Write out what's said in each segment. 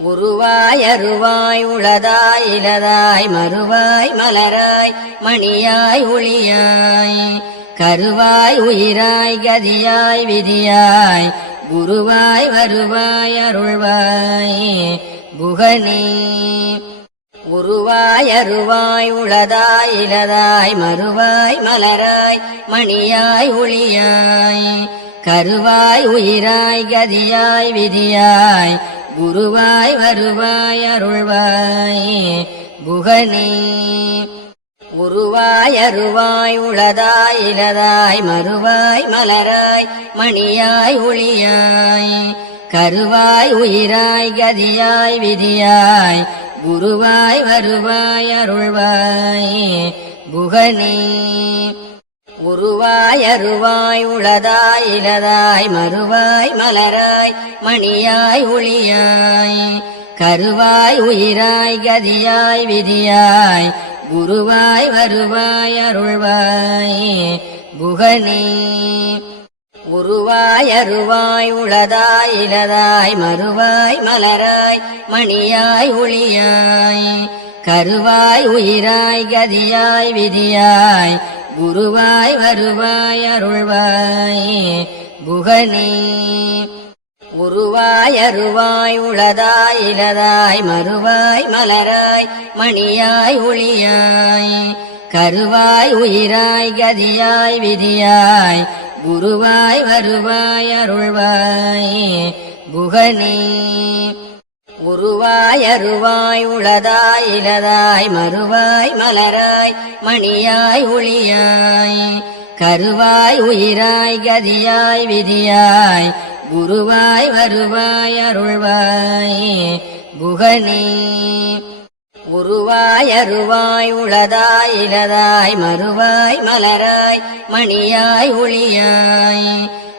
உருவாய் அருவாய் உளதாய் இலதாய் மறுவாய் மலராய் மணியாய் ஒளியாய் கருவாய் உயிராய் கதியாய் விதியாய் குருவாய் வருவாய் அருள்வாய் குகனே. உருவாய் அருவாய் உளதாய் இலதாய் மறுவாய் மலராய் மணியாய் ஒளியாய் கருவாய் உயிராய் கதியாய் விதியாய் குருவாய் வருவாய் அருள்வாய் குகனே. உருவாய் அருவாய் உளதாய் இலதாய் மறுவாய் மலராய் மணியாய் ஒளியாய் கருவாய் உயிராய் கதியாய் விதியாய் குருவாய் வருவாய் அருள்வாய் குகனே. உருவாய் அருவாய் உளதாய் இலதாய் மறுவாய் மலராய் மணியாய் ஒளியாய் கருவாய் உயிராய் கதியாய் விதியாய் குருவாய் வருவாய் அருள்வாய் குகனே. உருவாய் அருவாய் உளதாய் இலதாய் மறுவாய் மலராய் மணியாய் ஒளியாய் கருவாய் உயிராய் கதியாய் விதியாய் குருவாய் வருவாய் அருள்வாய் குகனே. உருவாய் அருவாய் உளதாய் இலதாய் மறுவாய் மலராய் மணியாய் ஒளியாய் கருவாய் உயிராய் கதியாய் விதியாய் குருவாய் வருவாய் அருள்வாய் குகனே. உருவாய் அருவாய் உளதாய் இலதாய் மறுவாய் மலராய் மணியாய் ஒளியாய் கருவாய் உயிராய் கதியாய் விதியாய் குருவாய் வருவாய் அருள்வாய் குகனே. உருவாய் அருவாய் உளதாய் இலதாய் மறுவாய் மலராய் மணியாய் ஒளியாய்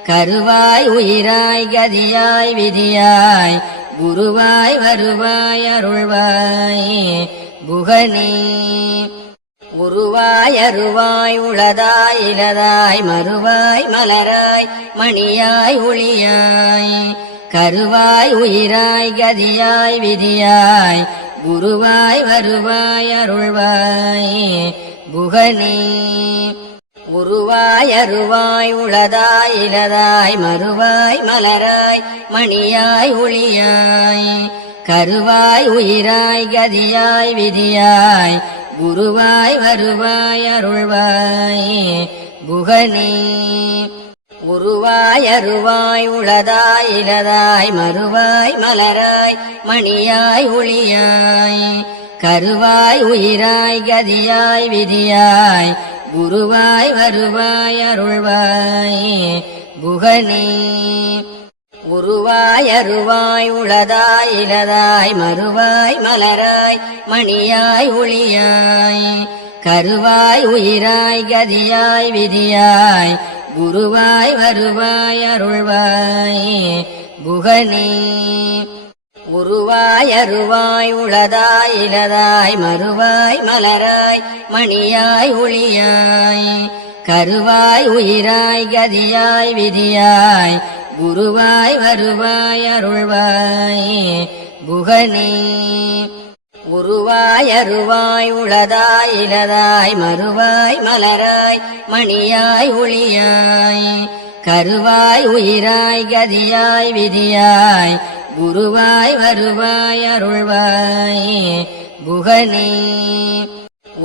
கருவாய் உயிராய் கதியாய் விதியாய் குருவாய் வருவாய் அருள்வாய் குகனே. உருவாய் அருவாய் உளதாய் இலதாய் மறுவாய் மலராய் மணியாய் ஒளியாய் கருவாய் உயிராய் கதியாய் விதியாய் குருவாய் வருவாய் அருள்வாய் குகனே. உருவாய் அருவாய் உளதாய் இலதாய் மறுவாய் மலராய் மணியாய் ஒளியாய் கருவாய் உயிராய் கதியாய் விதியாய் குருவாய் வருவாய் அருள்வாய் குகனே. உருவாய் அருவாய் உளதாய் இலதாய் மறுவாய் மலராய் மணியாய் ஒளியாய் கருவாய் உயிராய் கதியாய் விதியாய் குருவாய் வருவாய் அருள்வாய் குகனே. உருவாய் அருவாய் உளதாய் இலதாய் மறுவாய் மலராய் மணியாய் ஒளியாய் கருவாய் உயிராய் கதியாய் விதியாய் குருவாய் வருவாய் அருள்வாய் குகனே. உருவாய் அருவாய் உளதாய் இலதாய் மறுவாய் மலராய் மணியாய் ஒளியாய் கருவாய் உயிராய் கதியாய் விதியாய் குருவாய் வருவாய் அருள்வாய் குகனே. உருவாய் அருவாய் உளதாய் இலதாய் மறுவாய் மலராய் மணியாய் ஒளியாய் கருவாய் உயிராய் கதியாய் விதியாய் குருவாய் வருவாய் அருள்வாய் குகனே.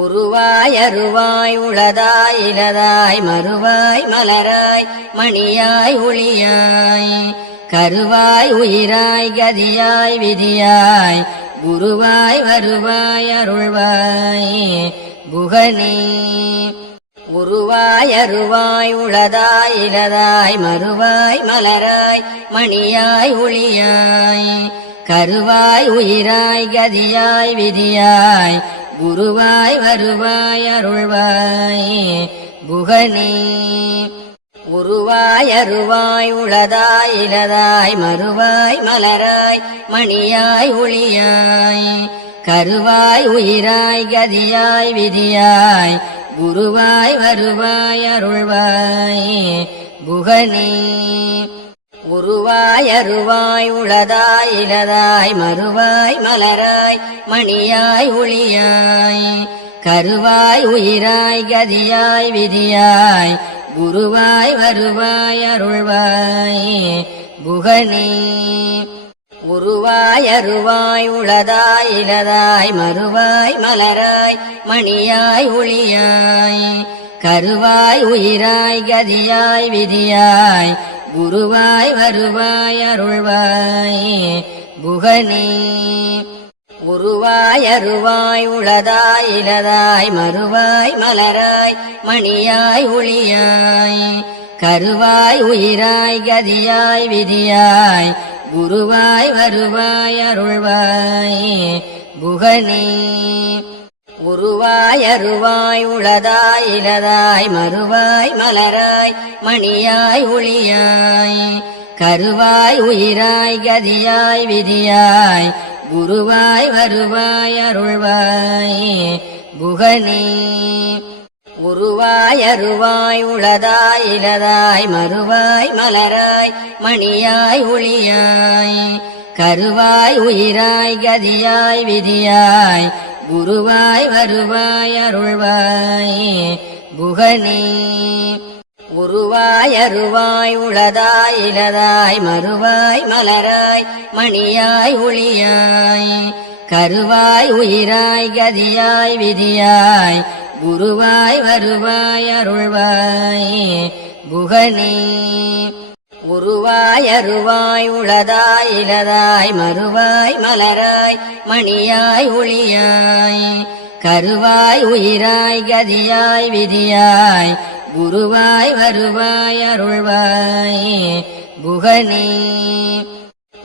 உருவாய் அருவாய் உளதாய் இலதாய் மறுவாய் மலராய் மணியாய் ஒளியாய் கருவாய் உயிராய் கதியாய் விதியாய் குருவாய் வருவாய் அருள்வாய் குகனே. உருவாய் அருவாய் உளதாய் இலதாய் மறுவாய் மலராய் மணியாய் ஒளியாய் கருவாய் உயிராய் கதியாய் விதியாய் குருவாய் வருவாய் அருள்வாய் குகனே. உருவாய் அருவாய் உளதாய் இலதாய் மறுவாய் மலராய் மணியாய் ஒளியாய் கருவாய் உயிராய் கதியாய் விதியாய் குருவாய் வருவாய் அருள்வாய் குகனே. உருவாய் அருவாய் உளதாய் இலதாய் மறுவாய் மலராய் மணியாய் ஒளியாய் கருவாய் உயிராய் கதியாய் விதியாய் குருவாய் வருவாய் அருள்வாய் குகனே. உருவாய் அருவாய் உளதாய் இலதாய் மறுவாய் மலராய் மணியாய் ஒளியாய் கருவாய் உயிராய் கதியாய் விதியாய் குருவாய் வருவாய் அருள்வாய் குகனே. உருவாய் அருவாய் உளதாய் இலதாய் மறுவாய் மலராய் மணியாய் ஒளியாய் கருவாய் உயிராய் கதியாய் விதியாய் குருவாய் வருவாய் அருள்வாய் குகனே. உருவாய் அருவாய் உளதாய் இலதாய் மறுவாய் மலராய் மணியாய் ஒளியாய் கருவாய் உயிராய் கதியாய் விதியாய் குருவாய் வருவாய் அருள்வாய் குகனே. உருவாய் அருவாய் உளதாய் இலதாய் மறுவாய் மலராய் மணியாய் ஒளியாய் கருவாய் உயிராய் கதியாய் விதியாய் குருவாய் வருவாய் அருள்வாய் குகனே. உருவாய் அருவாய் உளதாய் இலதாய் மறுவாய் மலராய் மணியாய் ஒளியாய் கருவாய் உயிராய் கதியாய் விதியாய் குருவாய் வருவாய் அருள்வாய் குகனே. உருவாய் அருவாய் உளதாய் இலதாய் மறுவாய் மலராய் மணியாய் ஒளியாய் கருவாய் உயிராய் கதியாய் விதியாய் குருவாய் வருவாய் அருள்வாய் குகனே.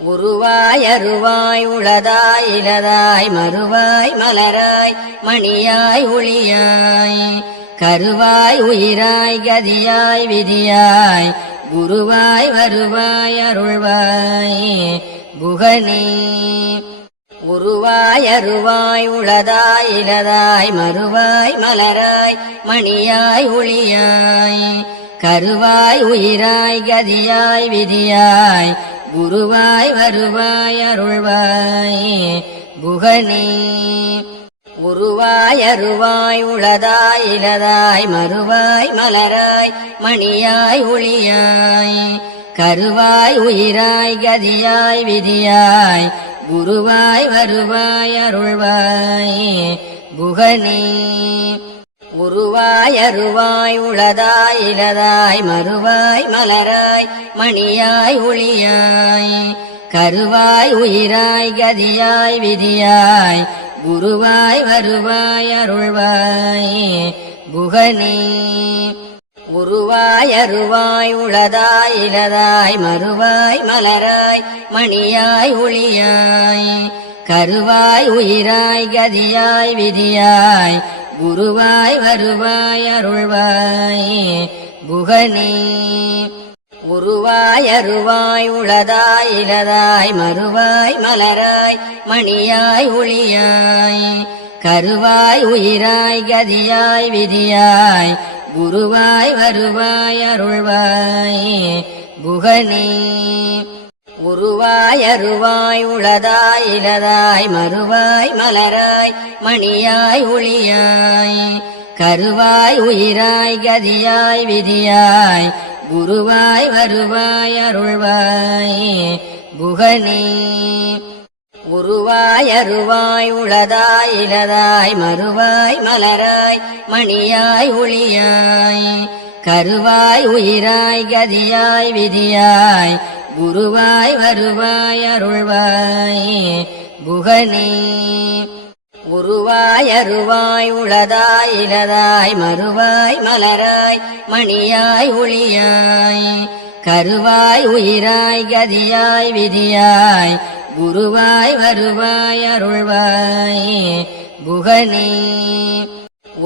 உருவாய் அருவாய் உளதாய் இலதாய் மறுவாய் மலராய் மணியாய் ஒளியாய் கருவாய் உயிராய் கதியாய் விதியாய் குருவாய் வருவாய் அருள்வாய் குகனே. உருவாய் அருவாய் உளதாய் இலதாய் மறுவாய் மலராய் மணியாய் ஒளியாய் கருவாய் உயிராய் கதியாய் விதியாய் குருவாய் வருவாய் அருள்வாய் குகனே. உருவாய் அருவாய் உளதாய் இலதாய் மறுவாய் மலராய் மணியாய் ஒளியாய் கருவாய் உயிராய் கதியாய் விதியாய் குருவாய் வருவாய் அருள்வாய் குகனே. உருவாய் அருவாய் உளதாய் இலதாய் மறுவாய் மலராய் மணியாய் ஒளியாய் கருவாய் உயிராய் கதியாய் விதியாய் குருவாய் வருவாய் அருள்வாய் குகனே. உருவாய் அருவாய் உளதாய் இலதாய் மறுவாய் மலராய் மணியாய் ஒளியாய் கருவாய் உயிராய் கதியாய் விதியாய் குருவாய் வருவாய் அருள்வாய் குகனே. உருவாய் அருவாய் உளதாய் இலதாய் மறுவாய் மலராய் மணியாய் ஒளியாய் கருவாய் உயிராய் கதியாய் விதியாய் குருவாய் வருவாய் அருள்வாய் குகனே. உருவாய் அருவாய் உளதாய் இலதாய் மறுவாய் மலராய் மணியாய் ஒளியாய் கருவாய் உயிராய் கதியாய் விதியாய் குருவாய் வருவாய் அருள்வாய் குகனே. உருவாய் அருவாய் உளதாய் இலதாய் மறுவாய் மலராய் மணியாய் ஒளியாய் கருவாய் உயிராய் கதியாய் விதியாய் குருவாய் வருவாய் அருள்வாய் குகனே. உருவாய் அருவாய் உளதாய் இலதாய் மறுவாய் மலராய் மணியாய் ஒளியாய் கருவாய் உயிராய் கதியாய் விதியாய் குருவாய் வருவாய் அருள்வாய் குகனே.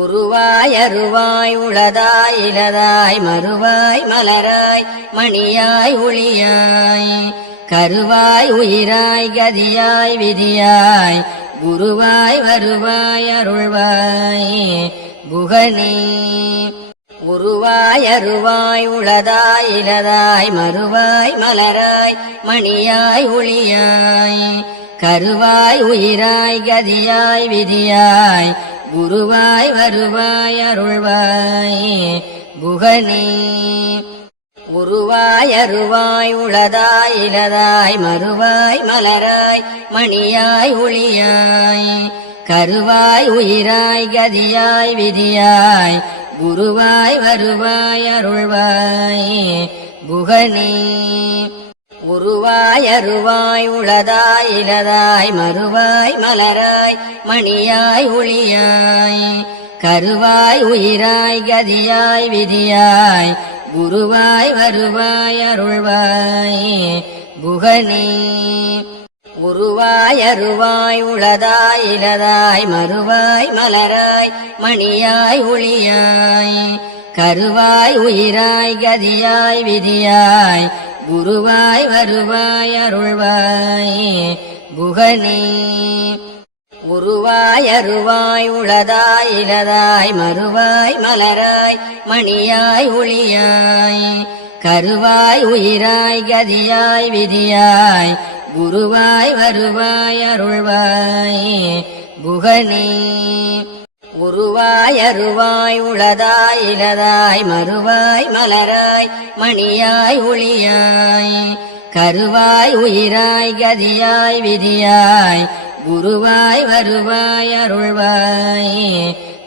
உருவாய் அருவாய் உளதாய் இலதாய் மறுவாய் மலராய் மணியாய் ஒளியாய் கருவாய் உயிராய் கதியாய் விதியாய் குருவாய் வருவாய் அருள்வாய் குகனே. உருவாய் அருவாய் உளதாய் இலதாய் மறுவாய் மலராய் மணியாய் ஒளியாய் கருவாய் உயிராய் கதியாய் விதியாய் குருவாய் வருவாய் அருள்வாய் குகனே உருவாய் அருவாய் உளதாய் இலதாய் மறுவாய் மலராய் மணியாய் ஒளியாய் கருவாய் உயிராய் கதியாய் விதியாய் குருவாய் வருவாய் அருள்வாய் குகனே உருவாய் அருவாய் உளதாய் இலதாய் மறுவாய் மலராய் மணியாய் ஒளியாய் கருவாய் உயிராய் கதியாய் விதியாய் குருவாய் வருவாய் அருள்வாய் குகனே உருவாய் அருவாய் உளதாய் இலதாய் மறுவாய் மலராய் மணியாய் ஒளியாய் கருவாய் உயிராய் கதியாய் விதியாய் குருவாய் வருவாய் அருள்வாய் குகனே உருவாய் அருவாய் உளதாய் இலதாய் மறுவாய் மலராய் மணியாய் ஒளியாய் கருவாய் உயிராய் கதியாய் விதியாய் குருவாய் வருவாய் அருள்வாய் குகனே உருவாய் அருவாய் உளதாய் இலதாய் மறுவாய் மலராய் மணியாய் ஒளியாய் கருவாய் உயிராய் கதியாய் விதியாய் குருவாய் வருவாய் அருள்வாய்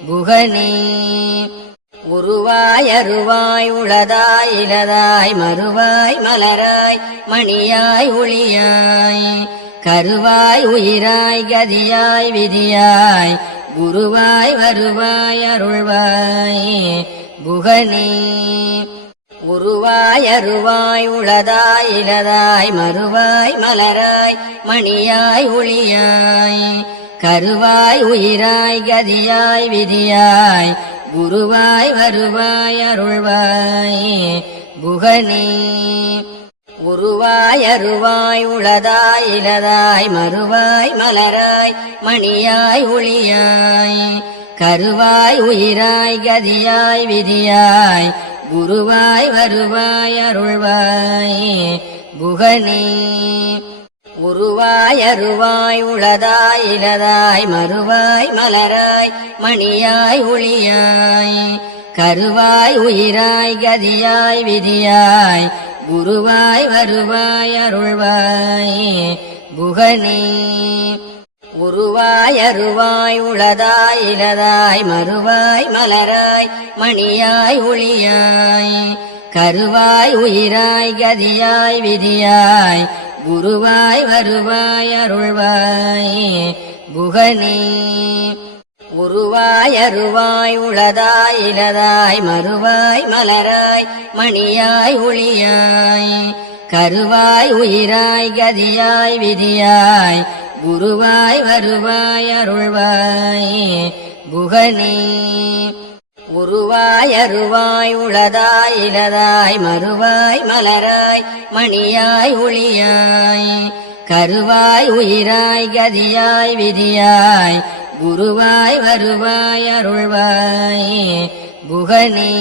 குகனே உருவாய் அருவாய் உளதாய் இலதாய் மறுவாய் மலராய் மணியாய் ஒளியாய் கருவாய் உயிராய் கதியாய் விதியாய் குருவாய் வருவாய் அருள்வாய் குகனே உருவாய் அருவாய் உளதாய் இலதாய் மறுவாய் மலராய் மணியாய் ஒளியாய் கருவாய் உயிராய் கதியாய் விதியாய் குருவாய் வருவாய் அருள்வாய் குகனே உருவாய் அருவாய் உளதாய் இலதாய் மறுவாய் மலராய் மணியாய் ஒளியாய் கருவாய் உயிராய் கதியாய் விதியாய் குருவாய் வருவாய் அருள்வாய் குகனே உருவாய் அருவாய் உளதாய் இலதாய் மறுவாய் மலராய் மணியாய் ஒளியாய் கருவாய் உயிராய் கதியாய் விதியாய் குருவாய் வருவாய் அருள்வாய் குகனே உருவாய் அருவாய் உளதாய் இலதாய் மறுவாய் மலராய் மணியாய் ஒளியாய் கருவாய் உயிராய் கதியாய் விதியாய் குருவாய் வருவாய் அருள்வாய் குகனே உருவாய் அருவாய் உளதாய் இலதாய் மறுவாய் மலராய் மணியாய் ஒளியாய் கருவாய் உயிராய் கதியாய் விதியாய் குருவாய் வருவாய் அருள்வாய் குகனே உருவாய் அருவாய் உளதாய் இலதாய் மறுவாய் மலராய் மணியாய் ஒளியாய் கருவாய் உயிராய் கதியாய் விதியாய் குருவாய் வருவாய் அருள்வாய் குகனே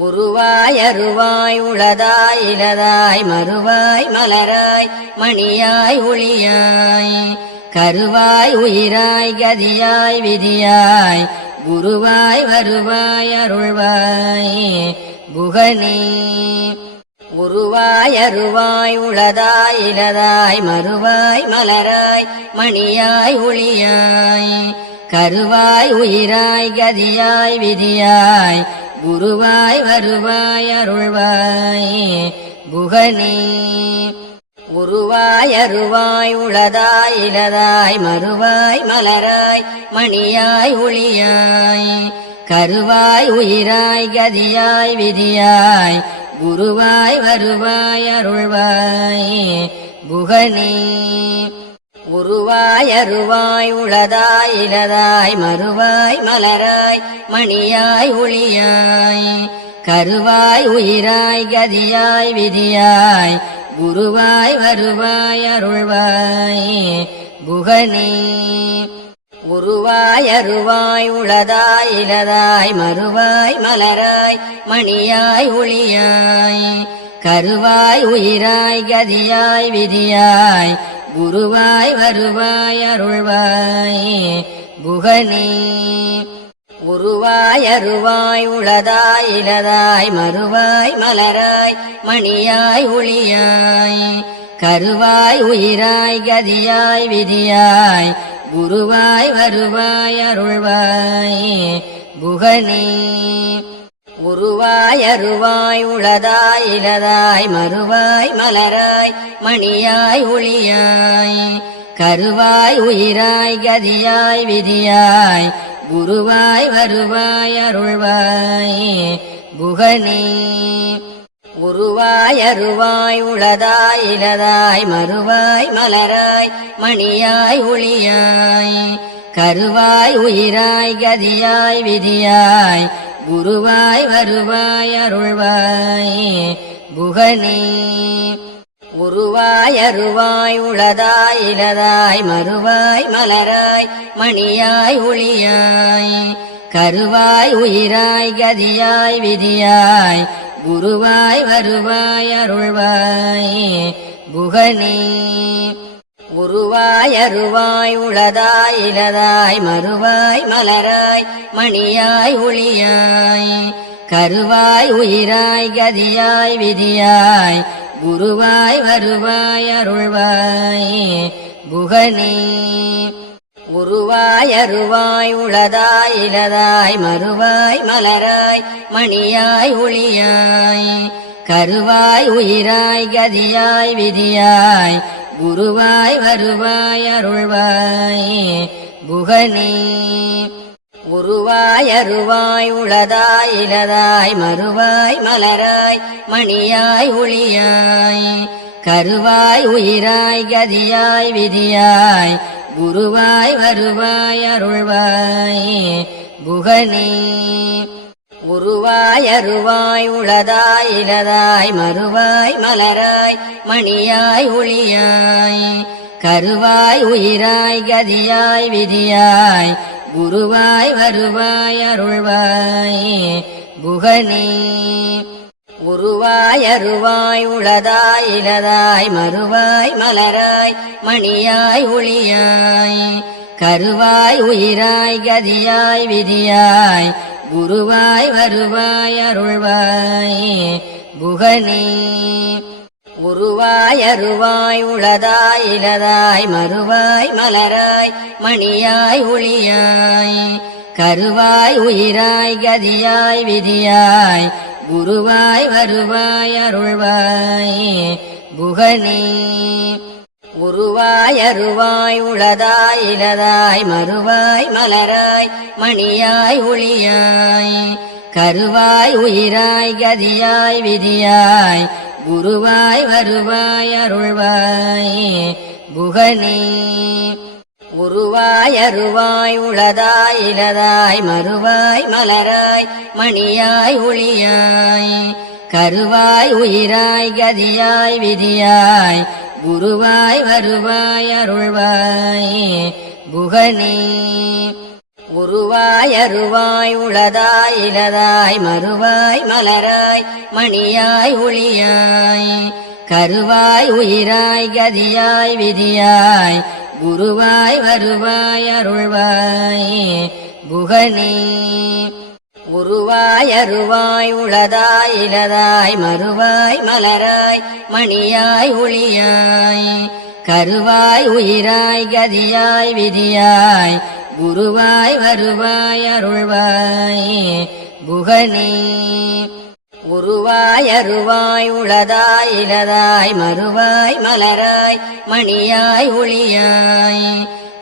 உருவாய் அருவாய் உளதாய் இலதாய் மறுவாய் மலராய் மணியாய் ஒளியாய் கருவாய் உயிராய் கதியாய் விதியாய் குருவாய் வருவாய் அருள்வாய் குகனே உருவாய் அருவாய் உளதாய் இலதாய் மறுவாய் மலராய் மணியாய் ஒளியாய் கருவாய் உயிராய் கதியாய் விதியாய் குருவாய் வருவாய் அருள்வாய் குகனே உருவாய் அருவாய் உளதாய் இலதாய் மறுவாய் மலராய் மணியாய் ஒளியாய் கருவாய் உயிராய் கதியாய் விதியாய் குருவாய் வருவாய் அருள்வாய் குகனே உருவாய் அருவாய் உளதாய் இலதாய் மறுவாய் மலராய் மணியாய் ஒளியாய் கருவாய் உயிராய் கதியாய் விதியாய் குருவாய் வருவாய் அருள்வாய் குகனே உருவாய் அருவாய் உளதாய் இலதாய் மறுவாய் மலராய் மணியாய் ஒளியாய் கருவாய் உயிராய் கதியாய் விதியாய் குருவாய் வருவாய் அருள்வாய் குகனே உருவாய் அருவாய் உளதாய் இலதாய் மறுவாய் மலராய் மணியாய் ஒளியாய் கருவாய் உயிராய் கதியாய் விதியாய் குருவாய் வருவாய் அருள்வாய் குகனே உருவாய் அருவாய் உளதாய் இலதாய் மறுவாய் மலராய் மணியாய் ஒளியாய் கருவாய் உயிராய் கதியாய் விதியாய் குருவாய் வருவாய் அருள்வாய் குகனே உருவாய் அருவாய் உளதாய் இலதாய் மறுவாய் மலராய் மணியாய் ஒளியாய் கருவாய் உயிராய் கதியாய் விதியாய் குருவாய் வருவாய் அருள்வாய் குகனே உருவாய் அருவாய் உளதாய் இலதாய் மறுவாய் மலராய் மணியாய் ஒளியாய் கருவாய் உயிராய் கதியாய் விதியாய் குருவாய் வருவாய் அருள்வாய் குகனே உருவாய் அருவாய் உளதாய் இலதாய் மறுவாய் மலராய் மணியாய் ஒளியாய் கருவாய் உயிராய் கதியாய் விதியாய் குருவாய் வருவாய் அருள்வாய் குகனே உருவாய் அருவாய் உளதாய் இலதாய் மறுவாய் மலராய் மணியாய் ஒளியாய் கருவாய் உயிராய் கதியாய் விதியாய் குருவாய் வருவாய் அருள்வாய் குகனே உருவாய் அருவாய் உளதாய் இலதாய் மறுவாய் மலராய் மணியாய் ஒளியாய் கருவாய் உயிராய் கதியாய் விதியாய் குருவாய் வருவாய் அருள்வாய் குகனே உருவாய் அருவாய் உளதாய் இலதாய் மறுவாய் மலராய் மணியாய் ஒளியாய் கருவாய் உயிராய் கதியாய் விதியாய் குருவாய் வருவாய் அருள்வாய் குகனே உருவாய் அருவாய் உளதாய் இலதாய் மறுவாய் மலராய் மணியாய் ஒளியாய் கருவாய் உயிராய் கதியாய் விதியாய் குருவாய் வருவாய் அருள்வாய் குகனே உருவாய் அருவாய் உளதாய் இலதாய் மறுவாய் மலராய் மணியாய் ஒளியாய் கருவாய் உயிராய் கதியாய் விதியாய் குருவாய் வருவாய் அருள்வாய் குகனே உருவாய் அருவாய் உளதாய் இலதாய் மறுவாய் மலராய் மணியாய் ஒளியாய் கருவாய் உயிராய் கதியாய் விதியாய் குருவாய் வருவாய் அருள்வாய் குகனே உருவாய் அருவாய் உளதாய் இலதாய் மறுவாய் மலராய் மணியாய் ஒளியாய் கருவாய் உயிராய் கதியாய் விதியாய் குருவாய் வருவாய் அருள்வாய் குகனே உருவாய் அருவாய் உளதாய் இலதாய் மறுவாய் மலராய் மணியாய் ஒளியாய் கருவாய் உயிராய் கதியாய் விதியாய் குருவாய் வருவாய் அருள்வாய் குகனே உருவாய் அருவாய் உளதாய் இலதாய் மறுவாய் மலராய் மணியாய் ஒளியாய் கருவாய் உயிராய் கதியாய் விதியாய் குருவாய் வருவாய் அருள்வாய் குகனே உருவாய் அருவாய் உளதாய் இலதாய் மறுவாய் மலராய் மணியாய் ஒளியாய்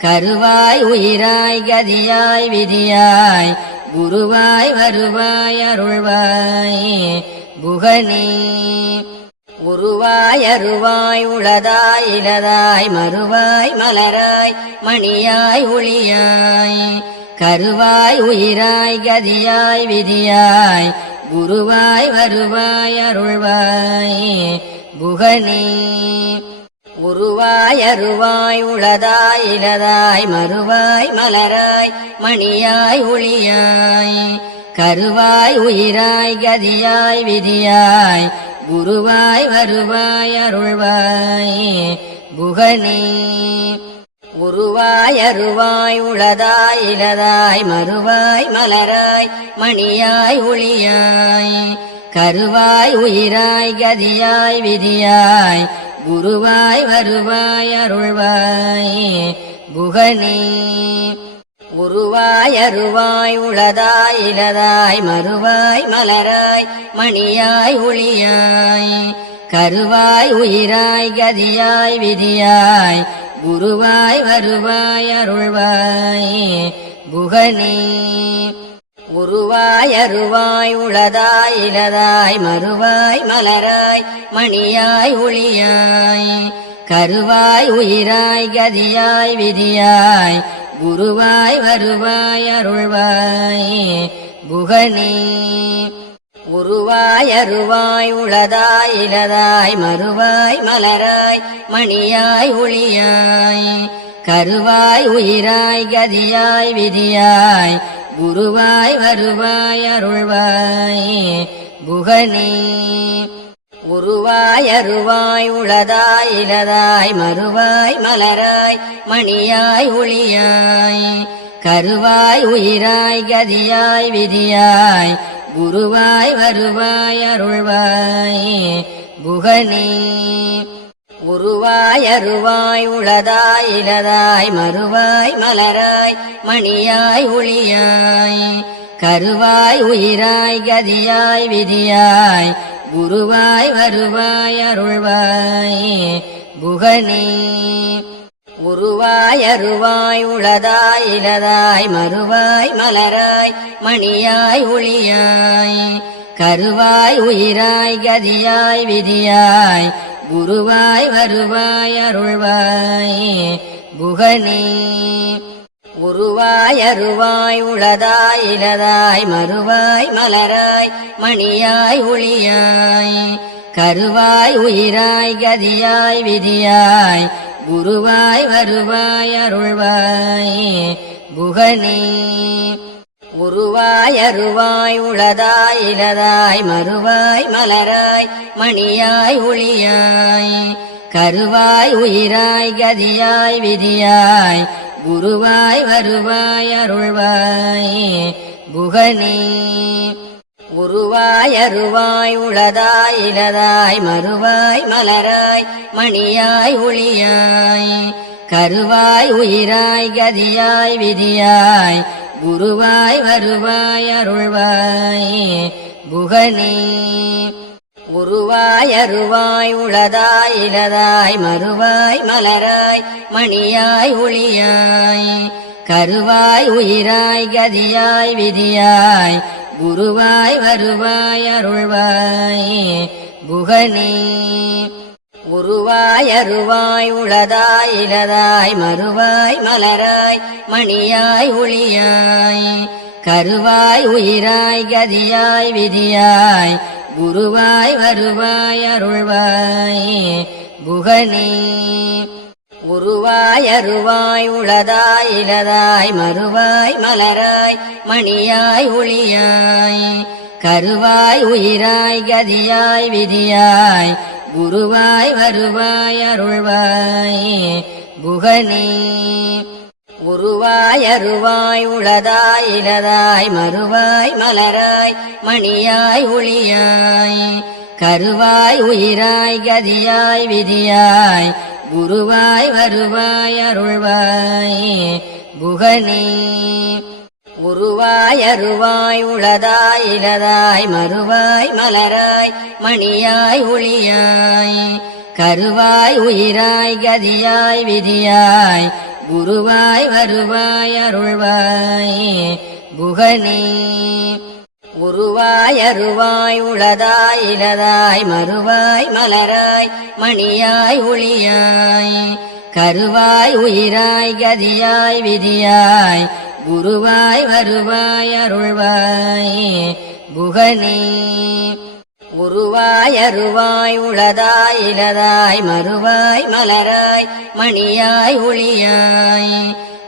கருவாய் உயிராய் கதியாய் விதியாய் குருவாய் வருவாய் அருள்வாய் குகனே உருவாய் அருவாய் உளதாய் இலதாய் மறுவாய் மலராய் மணியாய் ஒளியாய் கருவாய் உயிராய் கதியாய் விதியாய் குருவாய் வருவாய் அருள்வாய் குகனே உருவாய் அருவாய் உளதாய் இலதாய் மறுவாய் மலராய் மணியாய் ஒளியாய் கருவாய் உயிராய் கதியாய் விதியாய் குருவாய் வருவாய் அருள்வாய் குகனே உருவாய் அருவாய் உளதாய் இலதாய் மறுவாய் மலராய் மணியாய் ஒளியாய் கருவாய் உயிராய் கதியாய் விதியாய் குருவாய் வருவாய் அருள்வாய் குகனே உருவாய் அருவாய் உளதாய் இலதாய் மறுவாய் மலராய் மணியாய் ஒளியாய் கருவாய் உயிராய் கதியாய் விதியாய் குருவாய் வருவாய் அருள்வாய் குகனே உருவாய் அருவாய் உளதாய் இலதாய் மறுவாய் மலராய் மணியாய் ஒளியாய் கருவாய் உயிராய் கதியாய் விதியாய் குருவாய் வருவாய் அருள்வாய் குகனே உருவாய் அருவாய் உளதாய் இலதாய் மறுவாய் மலராய் மணியாய் ஒளியாய் கருவாய் உயிராய் கதியாய் விதியாய் குருவாய் வருவாய் அருள்வாய் குகனே உருவாய் அருவாய் உளதாய் இலதாய் மறுவாய் மலராய் மணியாய் ஒளியாய் கருவாய் உயிராய் கதியாய் விதியாய் குருவாய் வருவாய் அருள்வாய் குகனே உருவாய் அருவாய் உளதாய் இலதாய் மறுவாய் மலராய் மணியாய் ஒளியாய் கருவாய் உயிராய் கதியாய் விதியாய் குருவாய் வருவாய் அருள்வாய் குகனே உருவாய் அருவாய் உளதாய் இலதாய் மறுவாய் மலராய் மணியாய் ஒளியாய் கருவாய் உயிராய் கதியாய் விதியாய் குருவாய் வருவாய் அருள்வாய் குகனே உருவாய் அருவாய் உளதாய் இலதாய் மறுவாய் மலராய் மணியாய் ஒளியாய் கருவாய் உயிராய் கதியாய் விதியாய் குருவாய் வருவாய் அருள்வாய் குகனே உருவாய் அருவாய் உளதாய் இலதாய் மறுவாய் மலராய் மணியாய் ஒளியாய் கருவாய் உயிராய் கதியாய் விதியாய் குருவாய் வருவாய் அருள்வாய் குகனே உருவாய் அருவாய் உளதாய் இலதாய் மறுவாய் மலராய் மணியாய் ஒளியாய் கருவாய் உயிராய் கதியாய் விதியாய் குருவாய் வருவாய் அருள்வாய் குகனே உருவாய் அருவாய் உளதாய் இலதாய் மறுவாய் மலராய் மணியாய் ஒளியாய் கருவாய் உயிராய் கதியாய் விதியாய் குருவாய் வருவாய் அருள்வாய் குகனே உருவாய் அருவாய் உளதாய் இலதாய் மறுவாய் மலராய் மணியாய் ஒளியாய் கருவாய் உயிராய் கதியாய் விதியாய் குருவாய் வருவாய் அருள்வாய் குகனே உருவாய் அருவாய் உளதாய் இலதாய் மறுவாய் மலராய் மணியாய் ஒளியாய் கருவாய் உயிராய் கதியாய் விதியாய் குருவாய் வருவாய் அருள்வாய் குகனே உருவாய் அருவாய் உளதாய் இலதாய் மறுவாய் மலராய் மணியாய் ஒளியாய் கருவாய் உயிராய் கதியாய் விதியாய் குருவாய் வருவாய் அருள்வாய் குகனே உருவாய் அருவாய் உளதாய் இலதாய் மறுவாய் மலராய் மணியாய் ஒளியாய் கருவாய் உயிராய் கதியாய் விதியாய் குருவாய் வருவாய் அருள்வாய் குகனே உருவாய் அருவாய் உளதாய் இலதாய் மறுவாய் மலராய் மணியாய் ஒளியாய் கருவாய் உயிராய் கதியாய் விதியாய் குருவாய் வருவாய் அருள்வாய் குகனே உருவாய் அருவாய் உளதாய் இலதாய் மறுவாய் மலராய் மணியாய் ஒளியாய்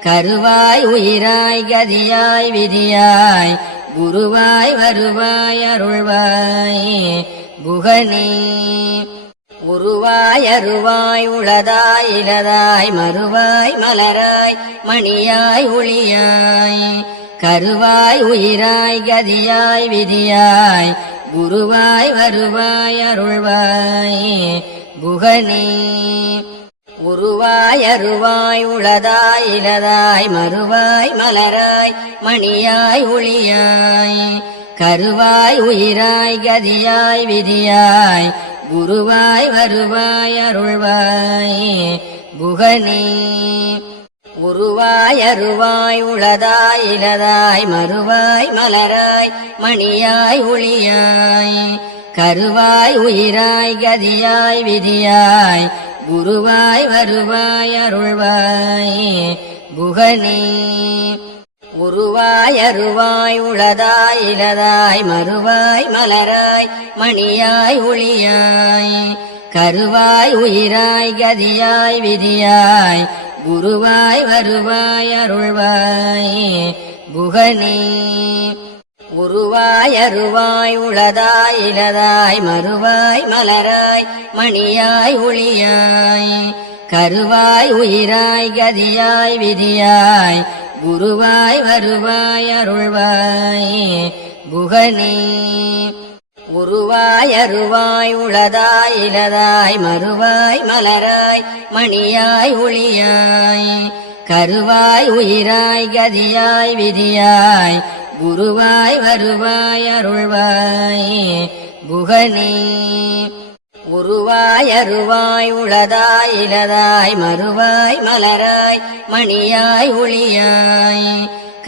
கருவாய் உயிராய் கதியாய் விதியாய் குருவாய் வருவாய் அருள்வாய் குகனே உருவாய் அருவாய் உளதாய் இலதாய் மறுவாய் மலராய் மணியாய் ஒளியாய் கருவாய் உயிராய் கதியாய் விதியாய் குருவாய் வருவாய் அருள்வாய் குகனே உருவாய் அருவாய் உளதாய் இலதாய் மறுவாய் மலராய் மணியாய் ஒளியாய் கருவாய் உயிராய் கதியாய் விதியாய் குருவாய் வருவாய் அருள்வாய் குகனே உருவாய் அருவாய் உளதாய் இலதாய் மறுவாய் மலராய் மணியாய் ஒளியாய் கருவாய் உயிராய் கதியாய் விதியாய் குருவாய் வருவாய் அருள்வாய் குகனே உருவாய் அருவாய் உளதாய் இலதாய் மறுவாய் மலராய் மணியாய் ஒளியாய் கருவாய் உயிராய் கதியாய் விதியாய் குருவாய் வருவாய் அருள்வாய் குகனே உருவாய் அருவாய் உளதாய் இலதாய் மறுவாய் மலராய் மணியாய் ஒளியாய் கருவாய் உயிராய் கதியாய் விதியாய் குருவாய் வருவாய் அருள்வாய் குகனே உருவாய் அருவாய் உளதாய் இலதாய் மறுவாய் மலராய் மணியாய் ஒளியாய் கருவாய் உயிராய் கதியாய் விதியாய் குருவாய் வருவாய் அருள்வாய் குகனே உருவாய் அருவாய் உளதாய் இலதாய் மறுவாய் மலராய் மணியாய் ஒளியாய்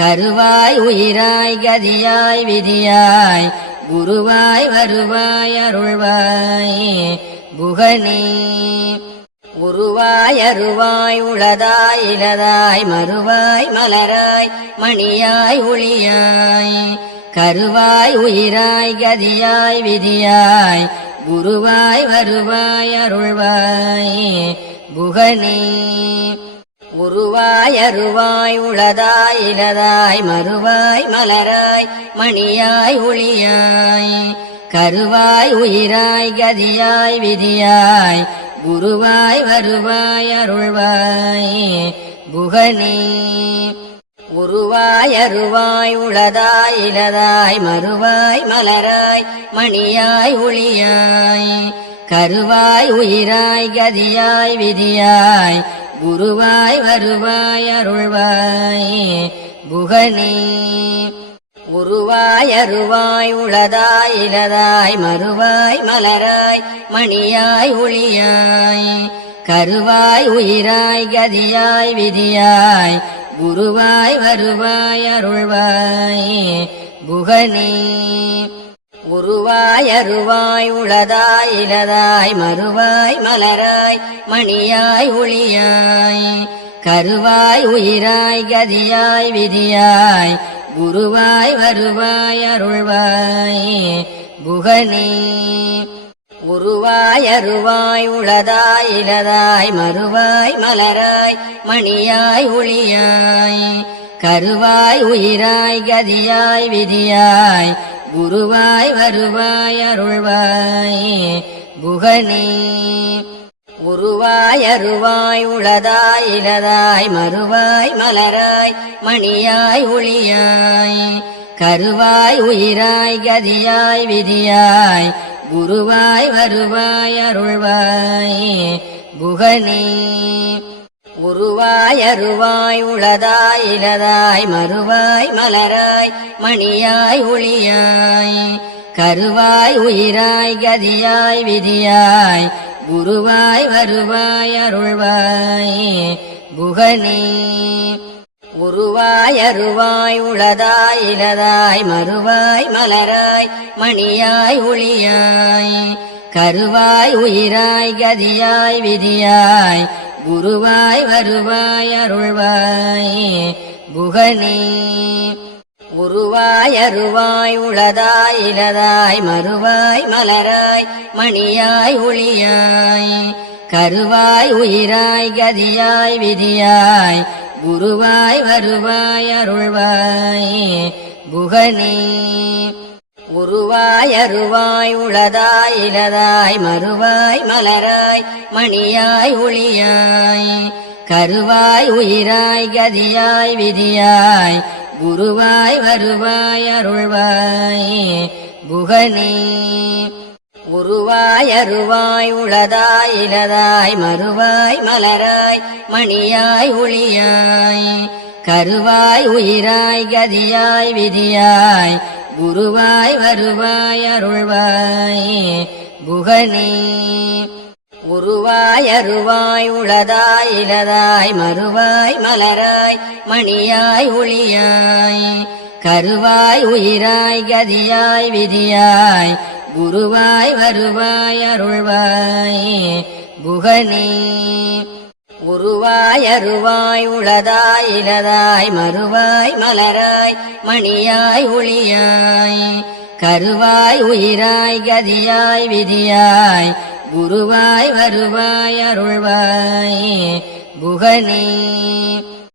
கருவாய் உயிராய் கதியாய் விதியாய் குருவாய் வருவாய் அருள்வாய் குகனே உருவாய் அருவாய் உளதாய் இலதாய் மறுவாய் மலராய் மணியாய் ஒளியாய் கருவாய் உயிராய் கதியாய் விதியாய் குருவாய் வருவாய் அருள்வாய் குகனே உருவாய் அருவாய் உளதாய் இலதாய் மறுவாய் மலராய் மணியாய் ஒளியாய் கருவாய் உயிராய் கதியாய் விதியாய் குருவாய் வருவாய் அருள்வாய் குகனே உருவாய் அருவாய் உளதாய் இலதாய் மறுவாய் மலராய் மணியாய் ஒளியாய் கருவாய் உயிராய் கதியாய் விதியாய் குருவாய் வருவாய் அருள்வாய் குகனே உருவாய் அருவாய் உளதாய் இலதாய் மறுவாய் மலராய் மணியாய் ஒளியாய் கருவாய் உயிராய் கதியாய் விதியாய் குருவாய் வருவாய் அருள்வாய் குகனே உருவாய் அருவாய் உளதாய் இலதாய் மறுவாய் மலராய் மணியாய் ஒளியாய் கருவாய் உயிராய் கதியாய் விதியாய் குருவாய் வருவாய் அருள்வாய் குகனே உருவாய் அருவாய் உளதாய் இலதாய் மறுவாய் மலராய் மணியாய் ஒளியாய் கருவாய் உயிராய் கதியாய் விதியாய் குருவாய் வருவாய் அருள்வாய் குகனே உருவாய் அருவாய் உளதாய் இலதாய் மறுவாய் மலராய் மணியாய் ஒளியாய் கருவாய் உயிராய் கதியாய் விதியாய் குருவாய் வருவாய் அருள்வாய் குகனே உருவாய் அருவாய் உளதாய் இலதாய் மறுவாய் மலராய் மணியாய் ஒளியாய் கருவாய் உயிராய் கதியாய் விதியாய் குருவாய் வருவாய் அருள்வாய் குகனே உருவாய் அருவாய் உளதாய் இலதாய் மறுவாய் மலராய் மணியாய் ஒளியாய் கருவாய் உயிராய் கதியாய் விதியாய் குருவாய் வருவாய் அருள்வாய் குகனே உருவாய் அருவாய் உளதாய் இலதாய் மறுவாய் மலராய் மணியாய் ஒளியாய் கருவாய் உயிராய் கதியாய் விதியாய் குருவாய் வருவாய் அருள்வாய் குகனே உருவாய் அருவாய் உளதாய் இலதாய் மறுவாய் மலராய் மணியாய் ஒளியாய் கருவாய் உயிராய் கதியாய் விதியாய் குருவாய் வருவாய் அருள்வாய் குகனே உருவாய் அருவாய் உளதாய் இலதாய் மறுவாய் மலராய் மணியாய் ஒளியாய் கருவாய் உயிராய் கதியாய் விதியாய் குருவாய் வருவாய் அருள்வாய் குகனே உருவாய் அருவாய் உளதாய் இலதாய் மறுவாய் மலராய் மணியாய் ஒளியாய் கருவாய் உயிராய் கதியாய் விதியாய் குருவாய் வருவாய் அருள்வாய் குகனே உருவாய் அருவாய் உளதாய் இலதாய் மறுவாய் மலராய் மணியாய் ஒளியாய் கருவாய் உயிராய் கதியாய் விதியாய் குருவாய் வருவாய் அருள்வாய் குகனே